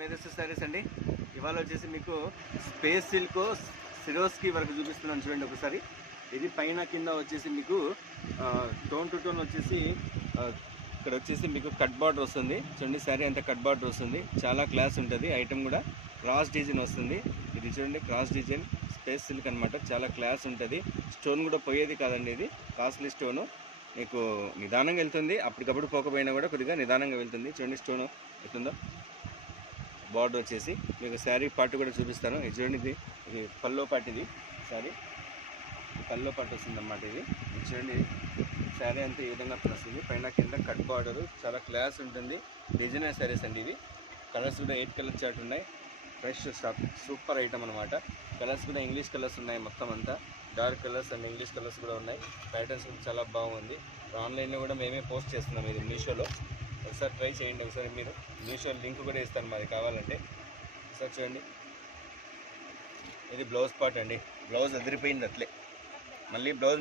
మేధస్సు సారీస్ అండి. ఇవాళ వచ్చేసి మీకు స్పేస్ సిల్క్ సిరోస్కి వరకు చూపిస్తున్నాను చూడండి ఒకసారి. ఇది పైన కింద వచ్చేసి మీకు టోన్ టు టోన్ వచ్చేసి ఇక్కడ వచ్చేసి మీకు కట్ బార్డర్ వస్తుంది చూడండి. శారీ అంతా కట్ బార్డర్ వస్తుంది, చాలా క్లాస్ ఉంటుంది. ఐటమ్ కూడా క్రాస్ డిజైన్ వస్తుంది. ఇది చూడండి క్రాస్ డిజైన్ స్పేస్ సిల్క్ అనమాట, చాలా క్లాస్ ఉంటుంది. స్టోన్ కూడా పోయేది కాదండి, ఇది కాస్ట్లీ స్టోను. మీకు నిదానంగా వెళ్తుంది, అప్పటికప్పుడు పోకపోయినా కూడా కొద్దిగా నిదానంగా వెళ్తుంది. చూడండి స్టోన్ వెళ్తుందో. బార్డర్ వచ్చేసి మీకు శారీ పార్ట్ కూడా చూపిస్తాను. ఇది చూడండి, ఇది పల్లో పార్ట్, ఇది శారీ పల్లో పార్ట్ వస్తుంది అన్నమాట. ఇది చూడండి శారీ అంతా ఈ విధంగా వస్తుంది, పైన కింద కట్ బార్డరు, చాలా క్లాస్ ఉంటుంది. డిజైనర్ శారీస్ అండి ఇవి. కలర్స్ కూడా 8 కలర్ చార్ట్ ఉన్నాయి. ఫ్రెష్ స్టాక్, సూపర్ ఐటమ్ అనమాట. కలర్స్ కూడా ఇంగ్లీష్ కలర్స్ ఉన్నాయి, మొత్తం అంతా dark colours and English colours కూడా ఉన్నాయి. ప్యాటర్న్స్ కూడా చాలా బాగుంది. ఆన్లైన్లో కూడా మేమే పోస్ట్ చేస్తున్నాం ఇది మీషోలో. ఒకసారి ట్రై చేయండి. ఒకసారి మీరు మీషో లింక్ కూడా ఇస్తాను మాది కావాలంటే. ఒకసారి చూడండి. ఇది బ్లౌజ్ పార్ట్ అండి. బ్లౌజ్ అదిరిపోయింది అట్లే. మళ్ళీ బ్లౌజ్